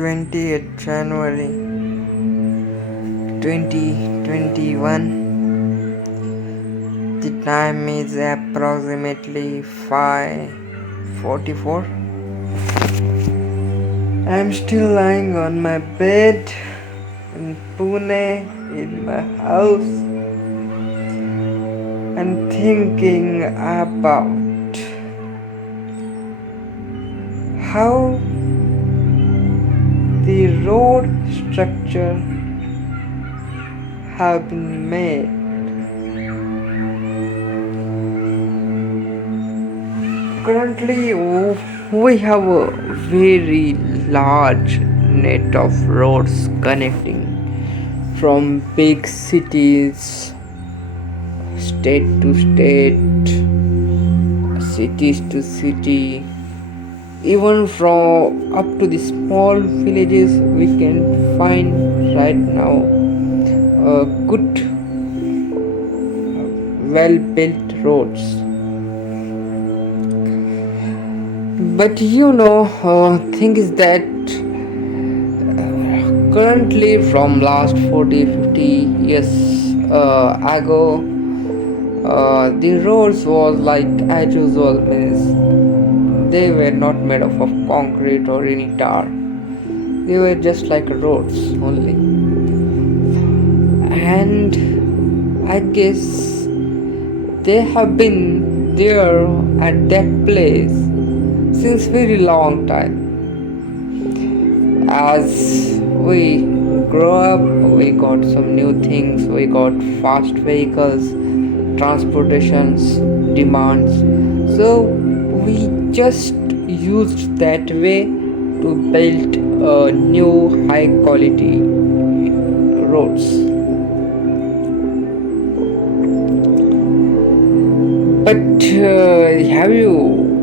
20th January 2021. The time is approximately 5:44. I'm still lying on my bed in Pune in my house and thinking about how the road structure have been made. Currently, we have a very large net of roads connecting from big cities, state to state, cities to city, even from up to the small villages. We can find right now good, well built roads. But thing is that currently from last 40-50 years ago, the roads was like as usual, means they were not made of concrete or any tar. They were just like roads only. And I guess they have been there at that place since very long time. As we grow up, we got some new things. We got fast vehicles, transportations, demands. So we just used that way to build new high quality roads. But have you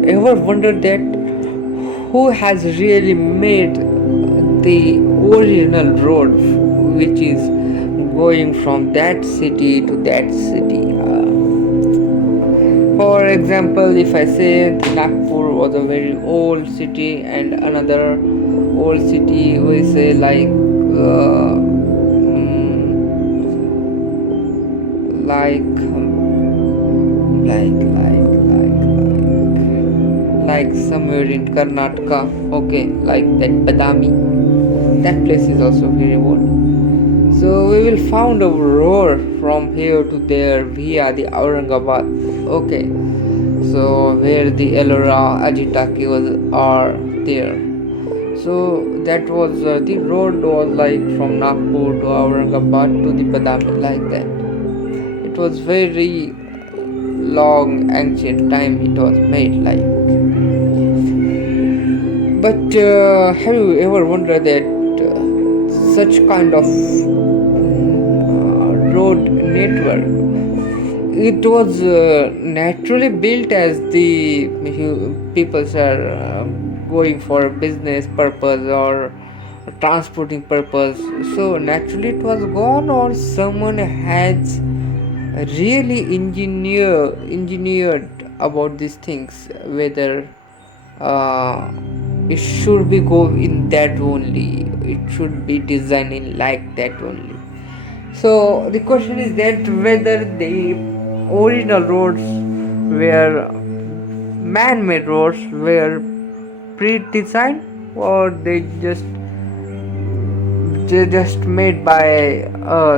ever wondered that who has really made the original road which is going from that city to that city? For example, if I say Nagpur was a very old city and another old city, we say like like like somewhere in Karnataka, okay, like that Badami. That place is also very old. So we will found a road from here to there via the Aurangabad. Okay, so where the Ellora Ajitaki was are there. So that was the road was like from Nagpur to Aurangabad to the Badami, like that. It was very long ancient time it was made like. But have you ever wondered that such kind of road network, it was naturally built as the people are going for business purpose or transporting purpose, so naturally it was gone, or someone has really engineered about these things, whether it should be go in that only, it should be designing like that only. So the question is that whether the original roads were man-made roads, were pre-designed, or they just made by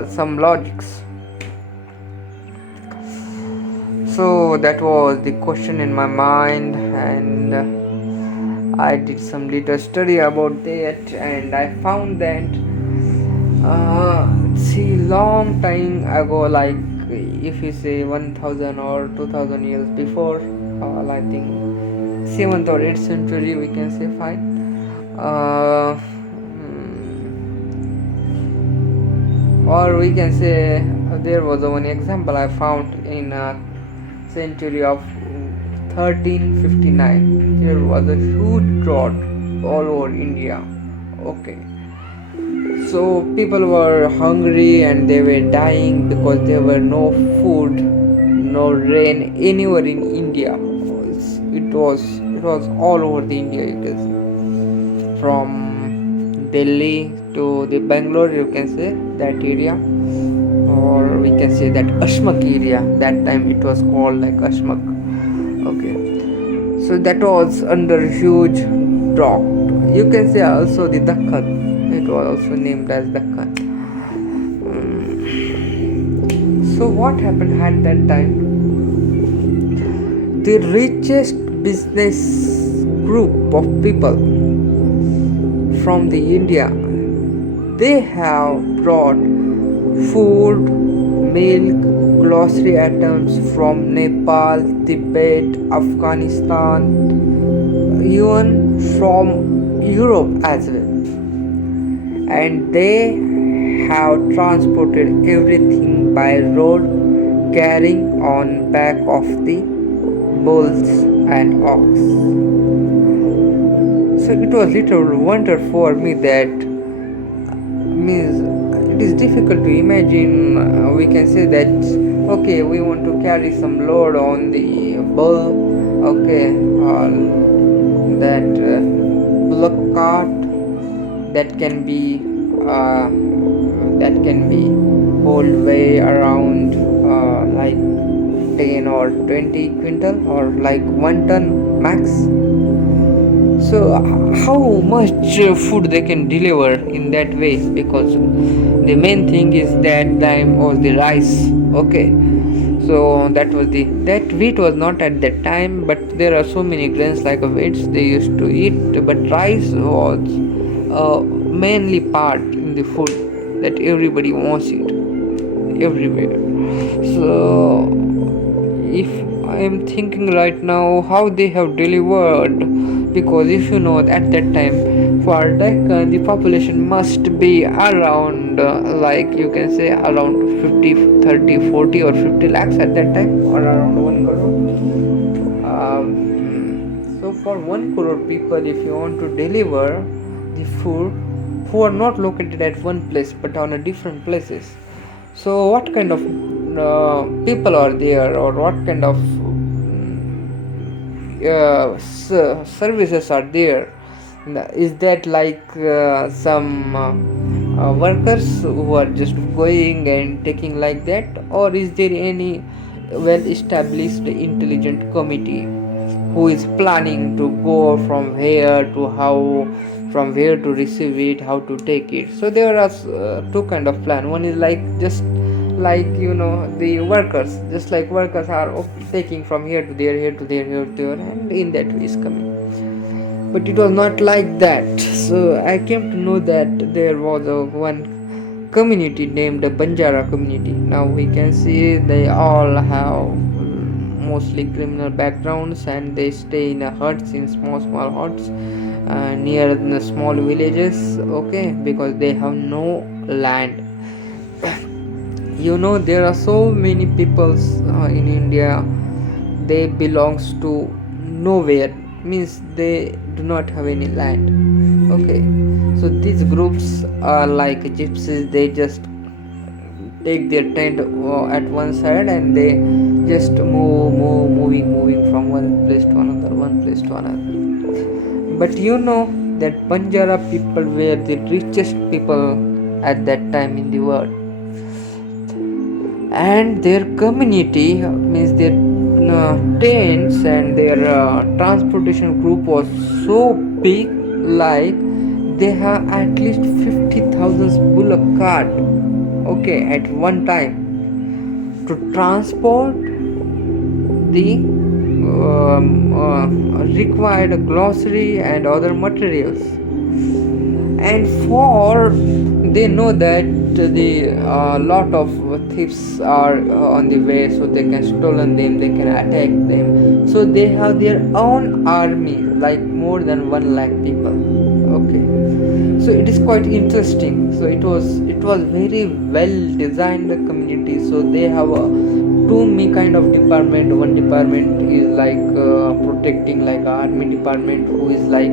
some logics. So that was the question in my mind, and I did some little study about that, and I found that see, long time ago, like if you say 1000 or 2000 years before, I think 7th or 8th century, we can say fine. Or we can say there was one example I found in century of 1359. There was a huge drought all over India. Okay, so people were hungry and they were dying because there were no food, no rain anywhere in India. It was all over the India, you can see, from Delhi to the Bangalore, you can say that area, or we can say that Ashmak area. That time it was called like Ashmak. Okay, so that was under huge drought. You can say also the Dakhan. It was also named as Dakhan. So what happened at that time? The richest business group of people from the India, they have brought food, milk, grocery items from Nepal, Tibet, Afghanistan, even from Europe as well, and they have transported everything by road, carrying on back of the bulls and ox. So it was little wonder for me that means it is difficult to imagine. We can say that okay, we want to carry some load on the bull, okay, that bullock cart that can be uh, hold weigh around like 10 or 20 quintal or like 1 ton max. So how much food they can deliver in that way? Because the main thing is that time was the rice. Okay, so that wheat was not at that time, but there are so many grains like wheats they used to eat, but rice was mainly part in the food that everybody wants it everywhere. So if I am thinking right now how they have delivered, because if you know at that time for Deccan the population must be around like you can say around 50, 30, 40 or 50 lakhs at that time, or around 1 crore. So for 1 crore people, if you want to deliver the food who are not located at one place but on a different places, so what kind of people are there, or what kind of services are there? Is that like some workers who are just going and taking like that, or is there any well established intelligent committee who is planning to go from here to how, from where to receive it, how to take it? So there are two kind of plan. One is like just like the workers, just like workers are taking from here to there, here to there, here to there, and in that way is coming. But it was not like that. So I came to know that there was one community named the Banjara community. Now we can see they all have mostly criminal backgrounds, and they stay in huts, in small huts near the small villages. Okay, because they have no land. There are so many peoples in India, they belongs to nowhere, means they do not have any land. Okay, so these groups are like gypsies. They just take their tent at one side, and they just moving from one place to another, but that Banjara people were the richest people at that time in the world, and their community means their tents and their transportation group was so big, like they have at least 50,000 bullock cart, okay, at one time to transport the required grocery and other materials. And for they know that the lot of thieves are on the way, so they can stolen them, they can attack them, so they have their own army, like more than 1 lakh people. Okay, so it is quite interesting. So it was very well designed community. So they have two kind of department. One department is like protecting, like army department, who is like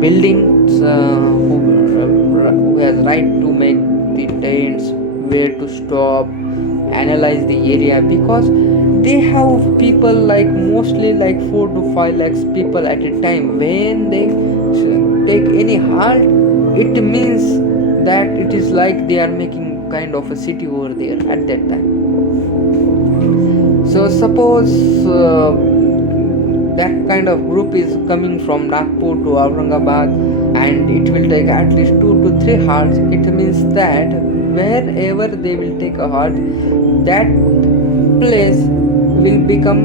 building, who has right to make the tents, where to stop, analyze the area, because they have people like mostly like 4 to 5 lakhs people at a time. When they take any halt, it means that it is like they are making kind of a city over there at that time. So suppose that kind of group is coming from Nagpur to Aurangabad, and it will take at least 2 to 3 hours. It means that wherever they will take a halt, that place will become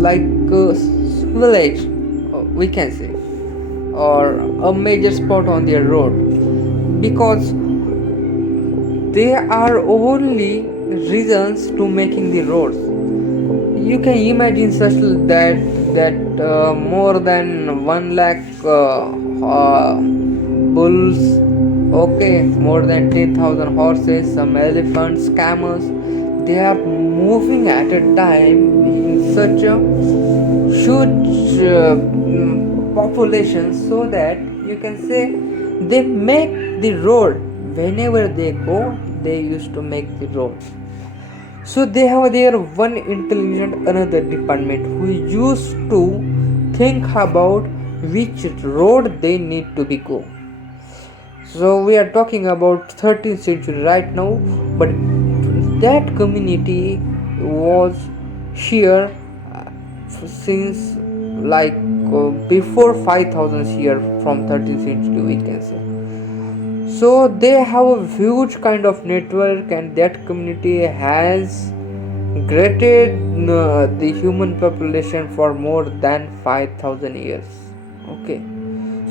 like a village, we can say, or a major spot on their road, because they are only reasons to making the roads. You can imagine such that more than 1 lakh bulls, okay, more than 10,000 horses, some elephants, camels, they are moving at a time in such a huge population, so that you can say they make the road. Whenever they go, they used to make the road. So they have their one intelligent another department who used to think about which road they need to be go. So we are talking about 13th century right now, but that community was here since like before 5,000 years, from 13th century we can say. So they have a huge kind of network, and that community has created the human population for more than 5,000 years. Okay,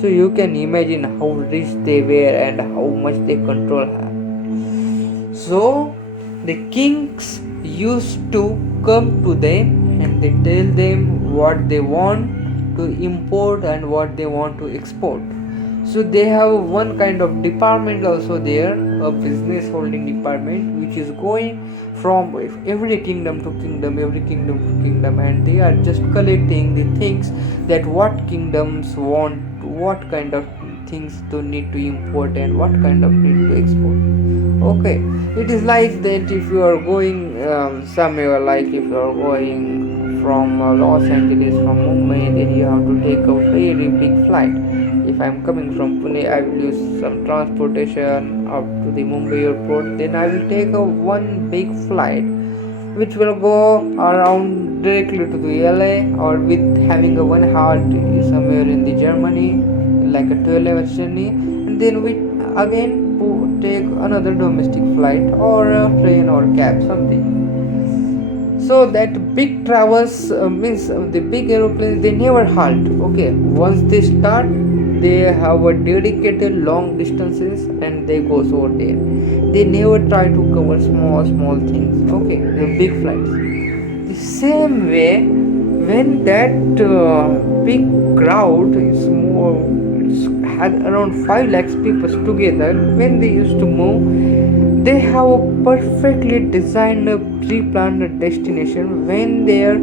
so you can imagine how rich they were and how much they control have. So the kings used to come to them and they tell them what they want to import and what they want to export. So they have one kind of department also there, a business holding department, which is going from every kingdom to kingdom, and they are just collecting the things that what kingdoms want, what kind of things to need to import and what kind of need to export. Okay, it is like that if you are going somewhere, like if you are going from Los Angeles, from Mumbai, then you have to take a very big flight. If I am coming from Pune, I will use some transportation up to the Mumbai airport. Then I will take a one big flight, which will go around directly to the LA, or with having a one halt somewhere in the Germany, like a 12-hour journey, and then we again take another domestic flight or a train or cab, something. So that big travels means the big aeroplanes, they never halt. Okay, once they start, they have a dedicated long distances and they goes over there. They never try to cover small things. Okay, the big flights. The same way, when that big crowd is more, had around 5 lakhs people together, when they used to move, they have a perfectly designed pre-planned destination. When their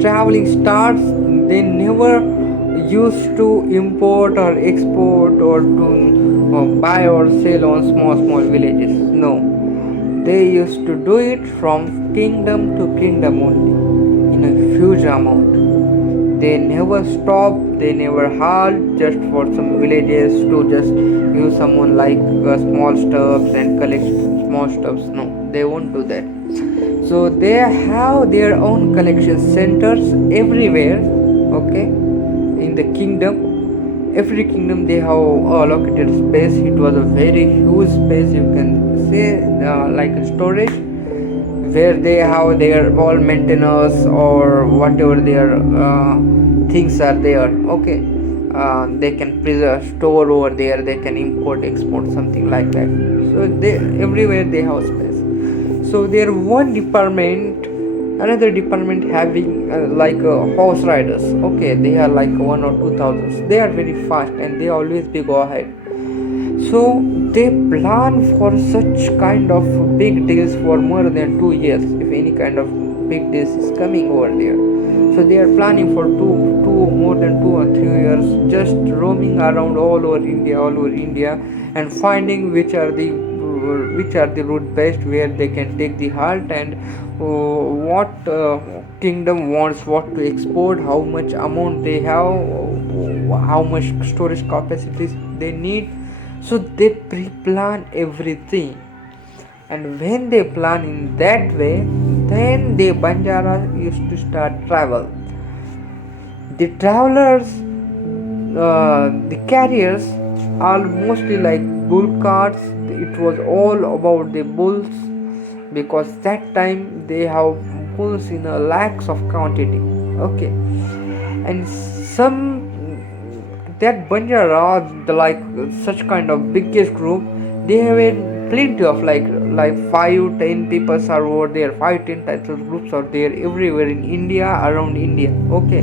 traveling starts, they never used to import or export or to buy or sell on small villages. No, they used to do it from kingdom to kingdom only, in a huge amount. They never stop, they never halt just for some villages to just use someone like small stuffs and collect small stuffs. No, they won't do that. So they have their own collection centers everywhere. Okay, in the kingdom, every kingdom they have allocated space. It was a very huge space, you can say, like a storage, where they have their all maintenance or whatever their things are there. Okay, they can preserve, store over there, they can import, export, something like that. So they everywhere they have space. So their one department, another department having like horse riders. Okay, they are like 1 or 2 thousand. They are very fast and they always be go ahead. So they plan for such kind of big deals for more than 2 years. If any kind of big deals is coming over there, so they are planning for more than 2 or 3 years, just roaming around all over India, and finding which are the which are the route best where they can take the halt, and what kingdom wants what to export, how much amount they have, how much storage capacities they need. So they pre-plan everything, and when they plan in that way, then the Banjara used to start travel. The travelers, the carriers are mostly like bull carts. It was all about the bulls, because that time they have bulls in a lakhs of quantity. Okay, and some that Banjara, the like such kind of biggest group, they have plenty of like 5-10 people are over there, 5-10 types of groups are there everywhere in India, around India. Okay,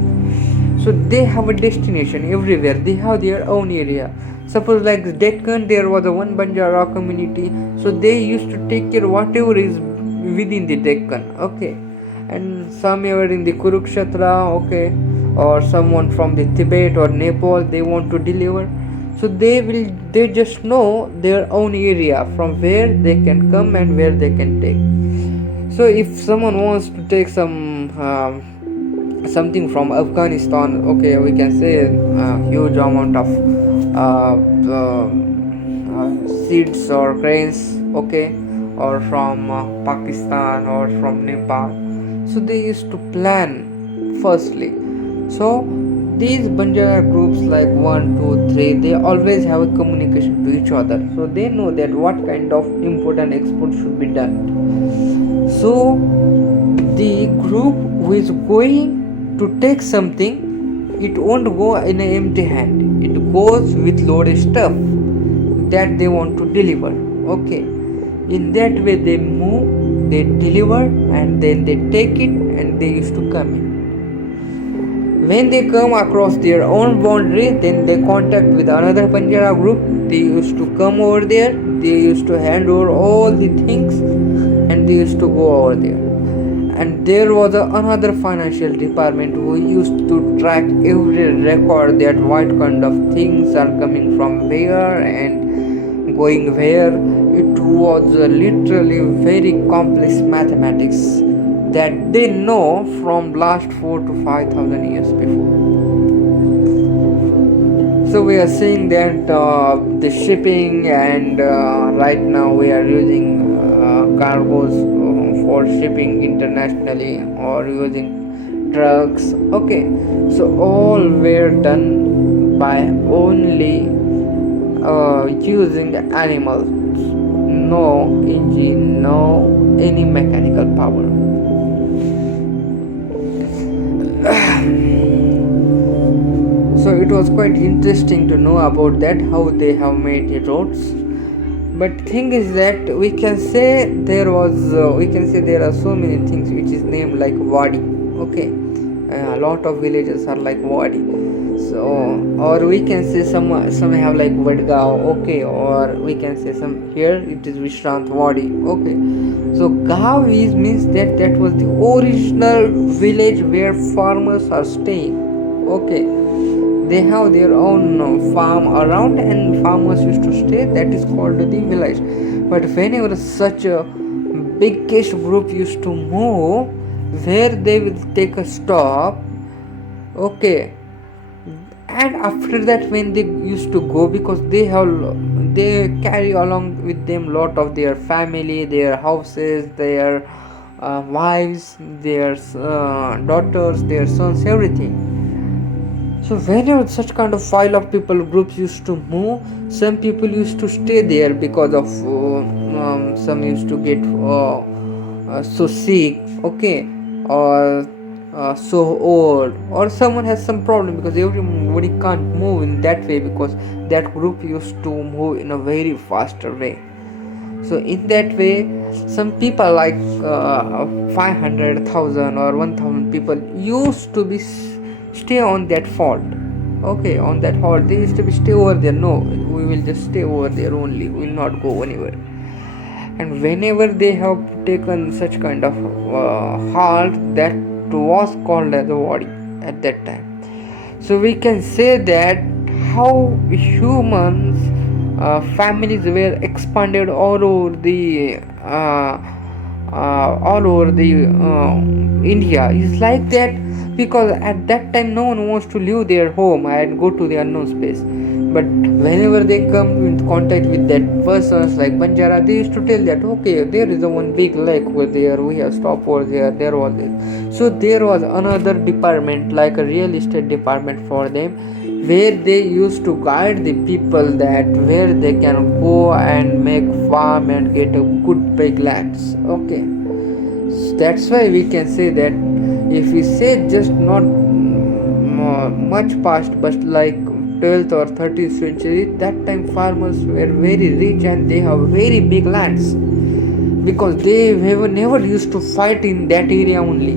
so they have a destination everywhere, they have their own area. Suppose like Deccan, there was a one Banjara community, so they used to take care whatever is within the Deccan. Okay, and somewhere in the Kurukshetra, okay, or someone from the Tibet or Nepal, they want to deliver, so they just know their own area from where they can come and where they can take. So if someone wants to take something from Afghanistan, okay, we can say a huge amount of seeds or grains, okay, or from Pakistan or from Nepal. So they used to plan firstly. So these Banjara groups like 1, 2, 3, they always have a communication to each other, so they know that what kind of import and export should be done. So the group who is going to take something, it won't go in an empty hand, it goes with loaded stuff that they want to deliver. Okay, in that way they move, they deliver, and then they take it and they used to come in. When they come across their own boundary, then they contact with another Banjara group. They used to come over there, they used to hand over all the things, and they used to go over there. And there was another financial department who used to track every record that what kind of things are coming from where and going where. It was literally very complex mathematics that they know from last 4 to 5,000 years before. So we are seeing that the shipping, and right now we are using cargoes for shipping internationally, or using trucks. Okay, so all were done by only using animals, no engine, no any mechanical power. So it was quite interesting to know about that, how they have made the roads. But thing is that we can say there are so many things which is named like wadi. Okay, a lot of villages are like wadi. So, or we can say some have like Vadgaon. Okay, or we can say some here it is Vishrant Wadi. Okay, so Gav means that was the original village where farmers are staying. Okay, they have their own farm around, and farmers used to stay. That is called the village. But whenever such a biggest group used to move, where they will take a stop. Okay, and after that when they used to go, because they carry along with them lot of their family, their houses, their wives, their daughters, their sons, everything. So whenever such kind of file of people groups used to move, some people used to stay there because of some used to get so sick, okay, or so old, or someone has some problem, because everybody can't move in that way, because that group used to move in a very faster way. So in that way, some people like 500,000 or 1,000 people used to be stay on that fault. Okay, on that halt they used to be stay over there. No, we will just stay over there only, we will not go anywhere. And whenever they have taken such kind of halt, that was called as a wadi at that time. So we can say that how humans families were expanded all over the India. It's like that because at that time no one wants to leave their home and go to the unknown space. But whenever they come in contact with that persons like Banjara, they used to tell that okay, there is a one big lake over there. We have stopped over there. There was it. So there was another department like a real estate department for them, where they used to guide the people that where they can go and make farm and get a good big lands. Okay, so that's why we can say that if we say just not much past but like 12th or 13th century, that time farmers were very rich and they have very big lands because they never used to fight in that area only,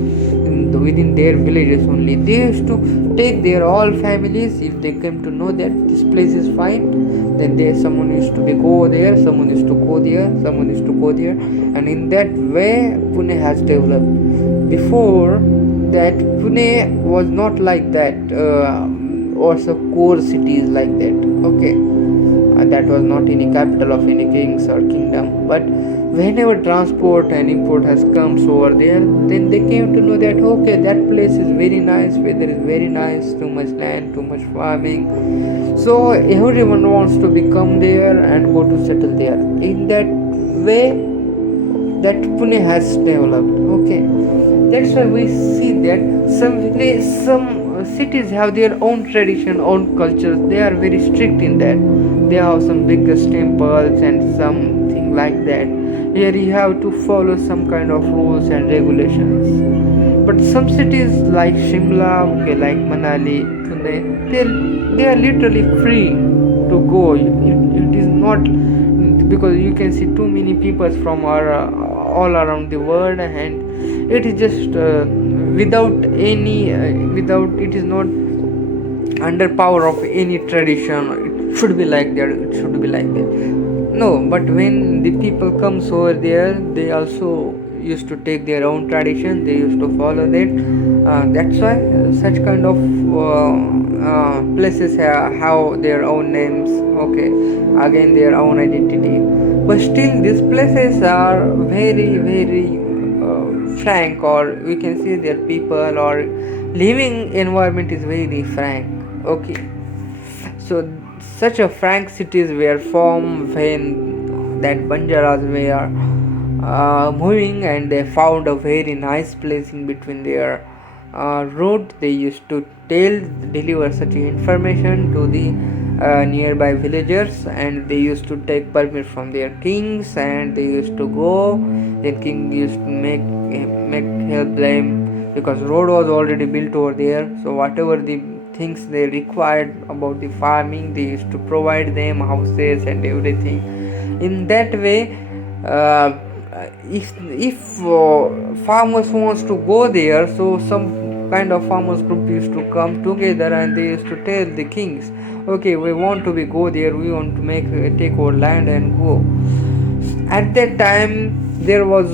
within their villages only. They used to take their all families. If they came to know that this place is fine, then someone used to go there, someone used to go there, someone used to go there, and in that way Pune has developed. Before that, Pune was not like that, also core cities like that. Okay, that was not any capital of any kings or kingdom, but whenever transport and import has come over there, then they came to know that okay, that place is very nice, weather is very nice, too much land, too much farming, so everyone wants to become there and go to settle there. In that way, that Pune has developed. Okay, that's why we see that some cities have their own tradition, own cultures. They are very strict in that. They have some biggest temples and something like that. Here you have to follow some kind of rules and regulations. But some cities like Shimla, okay, like Manali, Pune, they are literally free to go. It is not because you can see too many people from all around the world, and it is just without it is not under power of any tradition. It should be like that, it should be like that. No, but when the people comes over there, they also used to take their own tradition, they used to follow that. That's why such kind of places have their own names. Okay, again their own identity, but still these places are very very frank, or we can say their people or living environment is very frank. Okay, so such a frank cities were formed when that Banjaras were moving, and they found a very nice place in between their road. They used to deliver such information to the nearby villagers, and they used to take permit from their kings, and they used to go. Then king used to make help them because road was already built over there. So whatever the things they required about the farming, they used to provide them houses and everything. In that way, if farmers wants to go there, so some kind of farmers group used to come together and they used to tell the kings, okay, we want to go there, we want to take our land and go. At that time there was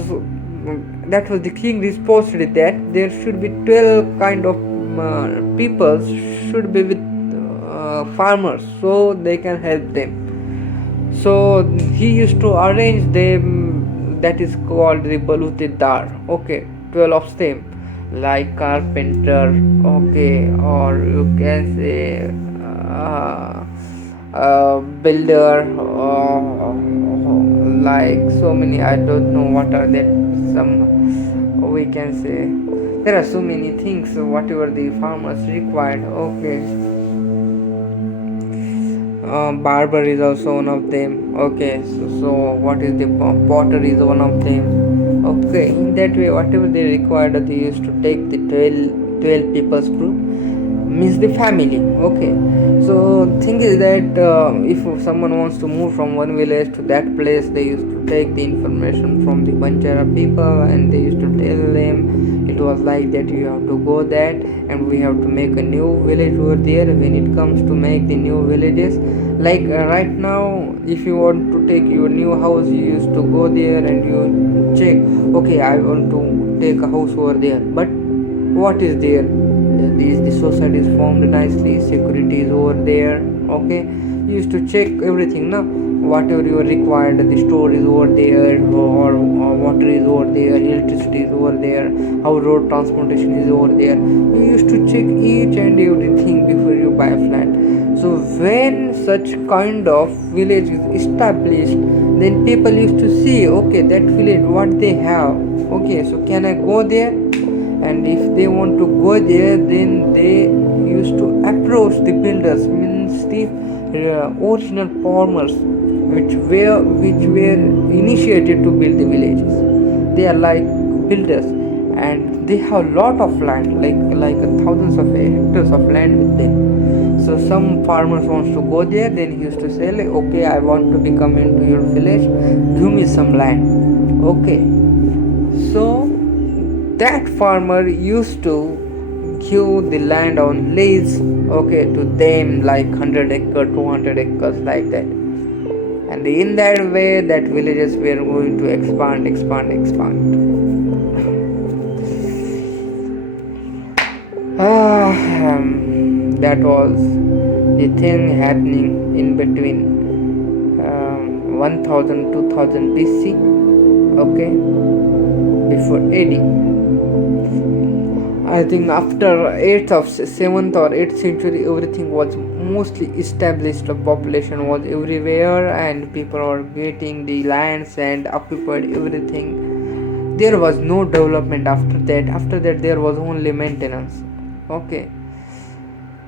that was the king responsibility that there should be 12 kind of people should be with farmers so they can help them. So he used to arrange them, that is called the balutidar. Okay, 12 of them, like carpenter, okay, or you can say builder, like so many, I don't know what are that, some we can say there are so many things whatever the farmers required. Okay, barber is also one of them. Okay, so what is the potter is one of them. Okay, in that way whatever they required, they used to take the 12 people's group, means the family. Okay, so thing is that if someone wants to move from one village to that place, they used to take the information from the Banjara people and they used to tell them it was like that, you have to go that and we have to make a new village over there. When it comes to make the new villages, like right now if you want to take your new house, you used to go there and you check, okay, I want to take a house over there, but what is there? The society is formed nicely, security is over there. Okay, You used to check everything, no? Whatever you required, the store is over there, or water is over there, electricity is over there, how road transportation is over there. You used to check each and everything before you buy a flat. So when such kind of village is established, then people used to see, okay, that village what they have, okay, so can I go there? And if they want to go there, then they used to approach the builders, means the original farmers which were initiated to build the villages. They are like builders, and they have lot of land, like thousands of hectares of land with them. So some farmers wants to go there, then he used to say like, okay, I want to become into your village, give me some land. Okay, so that farmer used to give the land on lease, okay, to them, like 100 acres, 200 acres, like that. And in that way, that villages were going to expand. That was the thing happening in between 1000 2000 BC, okay, before AD. I think after 7th or 8th century, everything was mostly established. The population was everywhere, and people were getting the lands and occupied everything. There was no development after that. After that, there was only maintenance. Okay.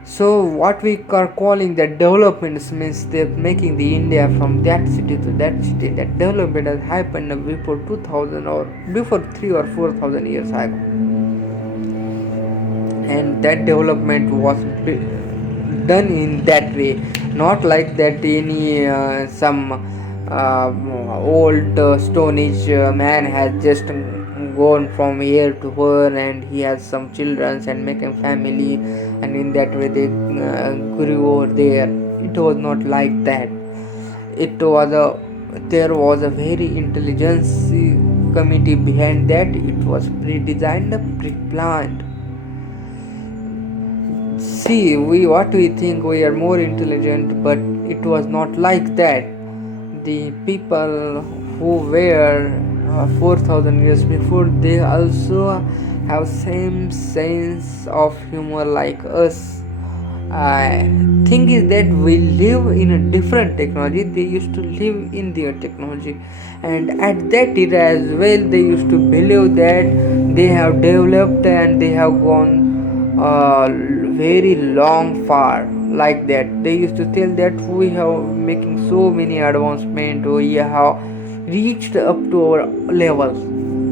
So what we are calling that developments means they're making the India from that city to that city. That development has happened before 2000 or before 3 or 4,000 years ago. And that development was done in that way, not like that any some old stone age man has just gone from here to here and he has some children and making family, and in that way they grew over there. It was not like that. There was a very intelligence committee behind that. It was pre-designed, pre-planned. See, we think we are more intelligent, but it was not like that. The people who were 4,000 years before, they also have same sense of humor like us. I think is that we live in a different technology. They used to live in their technology, and at that era as well, they used to believe that they have developed and they have gone very long far, like that. They used to tell that we have making so many advancement, we have reached up to our levels.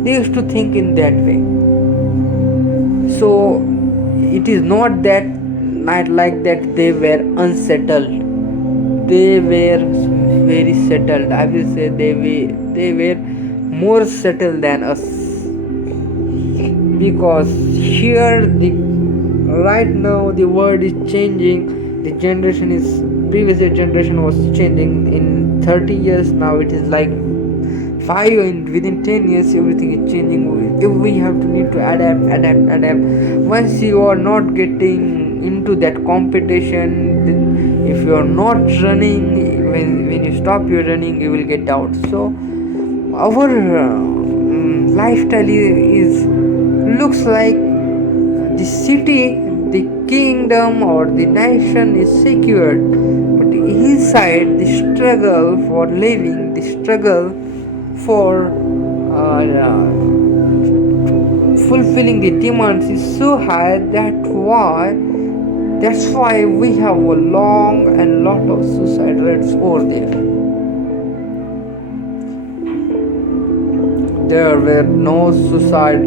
They used to think in that way. So it is not like that they were unsettled. They were very settled. I will say they were more settled than us, because here right now the world is changing. The previous generation was changing in 30 years. Now it is like 5, and within 10 years everything is changing. If we have to need to adapt. Once you are not getting into that competition, if you are not running, when you stop your running, you will get out. So our lifestyle is looks like the city, the kingdom or the nation is secured, but inside the struggle for living, the struggle for fulfilling the demands is so high. That's why we have a long and lot of suicide rates over there. There were no suicide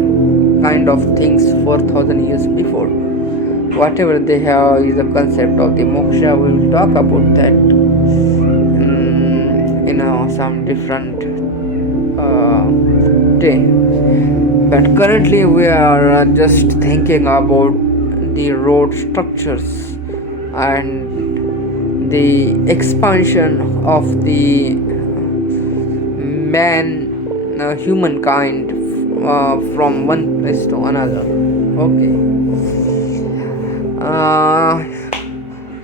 kind of things 4,000 years before. Whatever they have is a concept of the moksha. We will talk about that in some different day. But currently we are just thinking about the road structures and the expansion of the humankind from one place to another. Okay.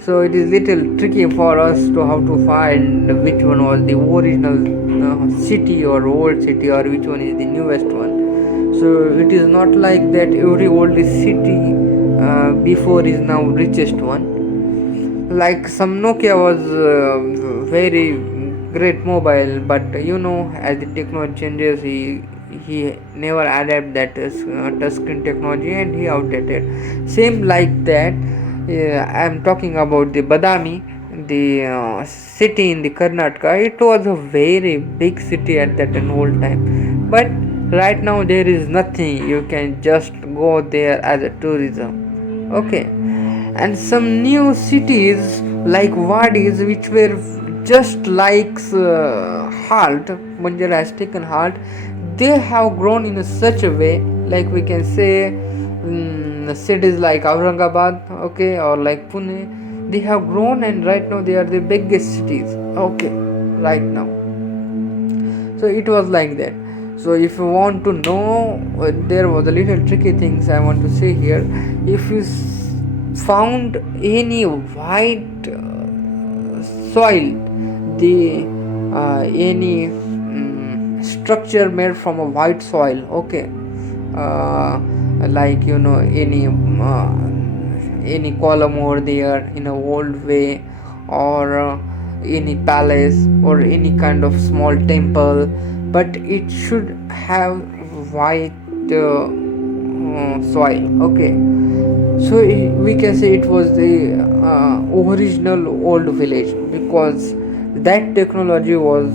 So it is little tricky for us to how to find which one was the original city or old city, or which one is the newest one. So it is not like that every old city before is now richest one. Like some Nokia was very great mobile, but as the technology changes, he never adapt that touchscreen technology, and he outdated. Same like that, I'm talking about the Badami, the city in the Karnataka. It was a very big city at that an old time, but right now there is nothing. You can just go there as a tourism. Okay, and some new cities like Wadis, which were just like halt, Banjara has taken halt. They have grown in such a way, like we can say, cities like Aurangabad, okay, or like Pune. They have grown, and right now they are the biggest cities. Okay, right now. So it was like that. So if you want to know, there was a little tricky things I want to say here. If you found any white soil, the any structure made from a white soil, okay, like any column over there in a old way, or any palace or any kind of small temple, but it should have white soil. Okay, so we can say it was the original old village, because that technology was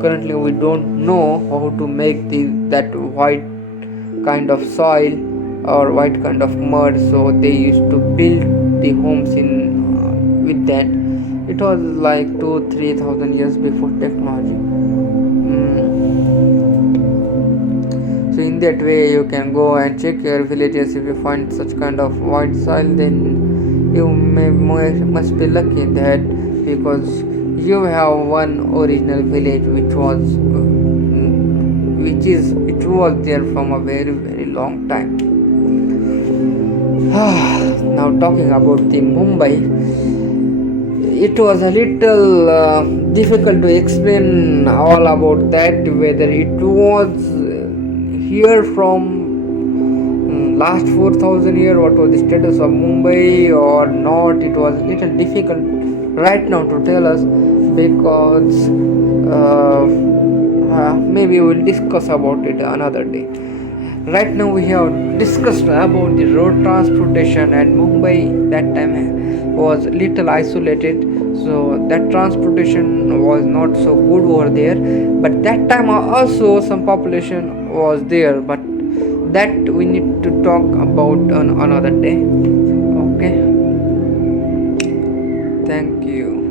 currently we don't know how to make that white kind of soil or white kind of mud, so they used to build the homes in with that. It was like 2-3 thousand years before technology. So in that way you can go and check your villages. If you find such kind of white soil, then you must be lucky that, because you have one original village which was there from a very very long time. Now talking about the Mumbai, it was a little difficult to explain all about that, whether it was here from last 4,000 years, what was the status of Mumbai or not. It was a little difficult right now to tell us, because maybe we will discuss about it another day. Right now we have discussed about the road transportation, and Mumbai that time was little isolated, so that transportation was not so good over there. But that time also some population was there, but that we need to talk about on another day. Okay, thank you.